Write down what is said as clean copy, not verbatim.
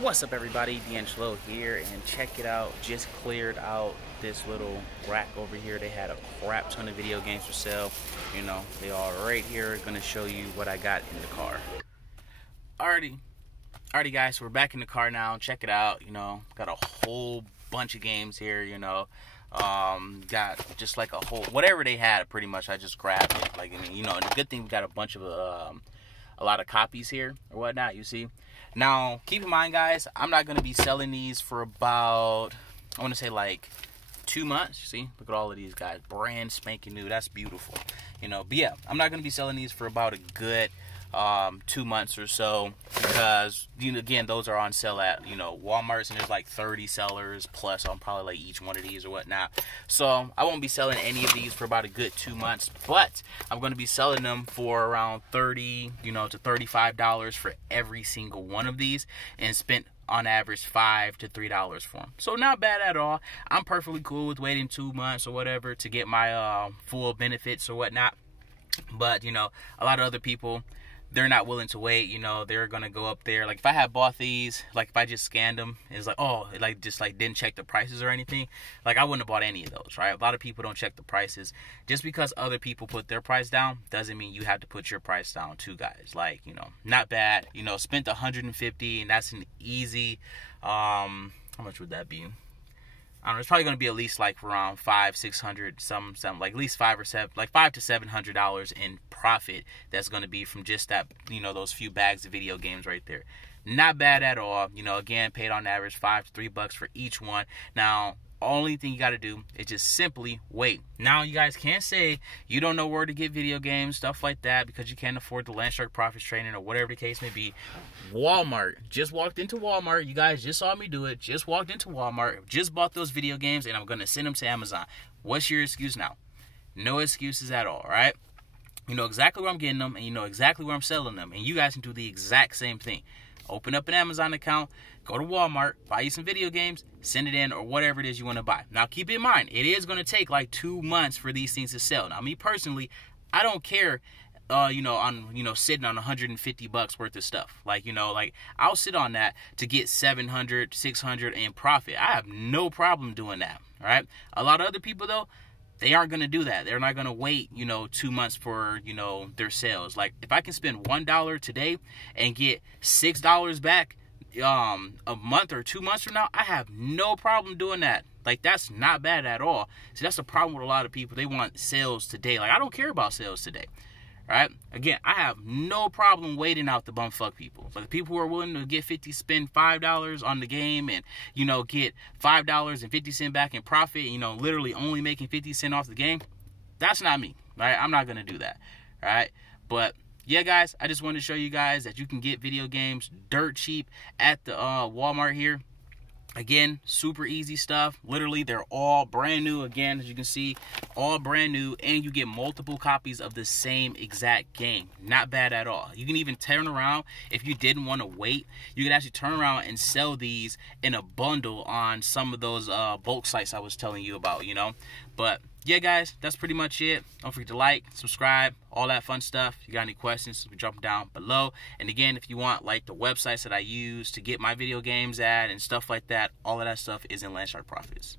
What's up, everybody? DeAngelo here, and check it out. Just cleared out this little rack over here. They had a crap ton of video games for sale. You know, they are right here. Gonna show you what I got in the car. Alrighty guys, so we're back in the car now. Check it out. You know, got a whole bunch of games here. You know, got just like a whole whatever they had. Pretty much, I just grabbed it. Like, I mean, you know, and the good thing, we got a bunch of a lot of copies here or whatnot. You see. Now, keep in mind, guys, I'm not going to be selling these for about, I want to say like 2 months. See, look at all of these guys, brand spanking new. That's beautiful, you know. But yeah, I'm not going to be selling these for about a good 2 months or so, because, you know, again, those are on sale at, you know, Walmart's, and there's like 30 sellers plus on probably like each one of these or whatnot. So I won't be selling any of these for about a good 2 months, but I'm going to be selling them for around $30, you know, to $35 for every single one of these, and spent on average $5 to $3 for them. So not bad at all. I'm perfectly cool with waiting 2 months or whatever to get my full benefits or whatnot. But, you know, a lot of other people, they're not willing to wait. You know, they're gonna go up there. Like, if I had bought these, like if I just scanned them, it's like, oh, it like just like didn't check the prices or anything, like I wouldn't have bought any of those, right? A lot of people don't check the prices. Just because other people put their price down doesn't mean you have to put your price down too, guys. Like, you know, not bad. You know, spent $150, and that's an easy how much would that be? I don't know, it's probably going to be at least like around $500-600, some like at least $5 to $700 in profit. That's going to be from just that, you know, those few bags of video games right there. Not bad at all. You know, again, paid on average $5 to $3 for each one. Now, only thing you got to do is just simply wait. Now, you guys can't say you don't know where to get video games, stuff like that, because you can't afford the Landshark Profits training or whatever the case may be. Walmart. Just walked into Walmart. You guys just saw me do it. Just walked into Walmart. Just bought those video games, and I'm going to send them to Amazon. What's your excuse now? No excuses at all, right? You know exactly where I'm getting them, and you know exactly where I'm selling them. And you guys can do the exact same thing. Open up an Amazon account, go to Walmart, buy you some video games, send it in, or whatever it is you want to buy. Now, keep in mind, it is going to take like 2 months for these things to sell. Now, me personally, I don't care, you know, on, you know, sitting on $150 worth of stuff. Like, you know, like I'll sit on that to get $700, $600 in profit. I have no problem doing that. All right. A lot of other people, though, they aren't going to do that. They're not going to wait, you know, 2 months for, you know, their sales. Like, if I can spend $1 today and get $6 back a month or 2 months from now, I have no problem doing that. Like, that's not bad at all. See, that's the problem with a lot of people. They want sales today. Like, I don't care about sales today. Right? Again, I have no problem waiting out the bumfuck people. Like, the people who are willing to spend $5 on the game and, you know, get $5.50 back in profit, you know, literally only making 50 cents off the game. That's not me, right? I'm not going to do that, right? But yeah, guys, I just wanted to show you guys that you can get video games dirt cheap at the Walmart here. Again, super easy stuff. Literally, they're all brand new. Again, as you can see, all brand new. And you get multiple copies of the same exact game. Not bad at all. You can even turn around, if you didn't want to wait, you can actually turn around and sell these in a bundle on some of those bulk sites I was telling you about, you know. But yeah, guys, that's pretty much it. Don't forget to like, subscribe, all that fun stuff. If you got any questions, drop them down below. And again, if you want like the websites that I use to get my video games at and stuff like that, all of that stuff is in Landshark Profits.